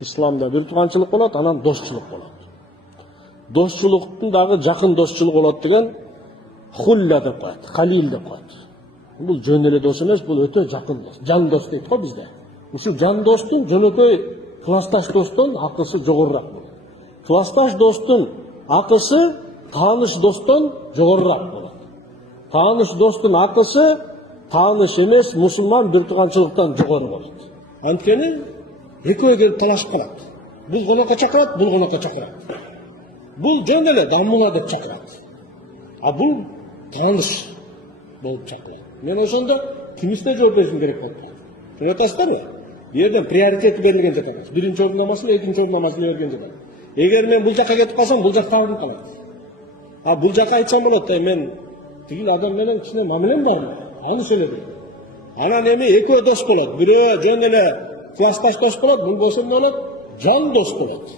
İslamda bir tuğançılık болады, анан достчулук болады. Достчулуктун дагы жакын достчулук болот деген хулля деп коет, халил деп коет. Бул жөн эле дос эмес, бул өтө жакын дос. Жан дос дейт го бизде. Ушул жан достун жөнөкөй классташ достон акысы жогорураак болот. Классташ достун акысы тааныш достон жогорураак болот. Тааныш достун акысы тааныш эмес мусулман бир туганчылыктан жогору болот. Анткени экөө келип талашып калат. Бул конокко чакырат, бул конокко чакырат. Бул жөн эле дамыла деп чакырат. А бул тааныш болуп чакырат. Мен ошондо кимисте жооп беришим керек болуп калат. Түшүнүп атасыздарбы? Бул жерден приоритет берилген жак эмес. Биринчи ордун намасын, экинчи ордун намасын берген жак. Эгер мен бул жакка кетип калсам, бул жакта алынып калат. А бул жакка айтсам болот, мен тигил адам менен кичине мамилем бармы? Аны сөйлөдүм. Анан эми экөө дос болот. Бирөө жөн эле классташ дос болот, бул болсо эмне болот? Жан дос болот.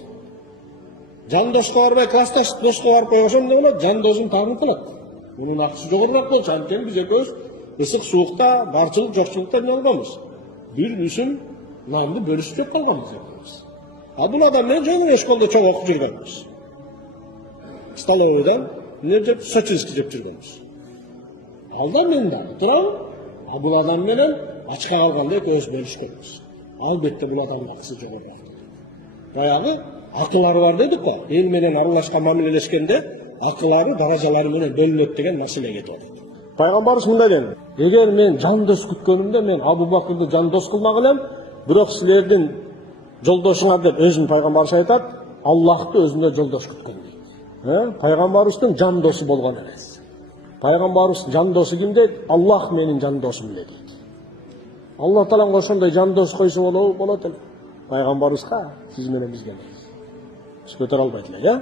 Жан доско барбай классташ доско барып койсо эмне болот? Жан досун таанып калат. Мунун акысы жогорураак болчу, анткени биз экөөбүз ысык суукта, барчылык жокчулукта эмне кылганбыз? Бир үсүм нанды бөлүшүп жеп калганбыз экөөбүз. А бул адам менен жөн эле школдо чоң окуп жүргөнбүз. Столовойдон эмне жеп, сочинский жеп жүргөнбүз. Алда мен дагы турам, а бул адам менен ачка калганда экөөбүз бөлүшкөнбүз. Албетте бул адамдын акысы жогорураак. Баягы акылары бар дедик го. Эл менен аралашкан мамилелешкенде акылары, даражалары менен бөлүнөт деген маселе кетип атат. Пайгамбарыбыз мындай деген: "Эгер мен жан дос күткөнүмдө мен Абу Бакырды жан дос кылмак элем, бирок силердин жолдошуңар" деп өзүнүн пайгамбарыбыз айтат, Аллахты өзүнө жолдош күткөн дейт. Пайгамбарыбыздын жан досу болгон эмес. Пайгамбарыбыз жан досу ким дейт? Аллах менин жан досум эле дейт. Алла Таалам ошондой жан дос койсо болот эле. Пайгамбарыбызга сиз менен бизге эмес. Биз көтөрө албайт эле,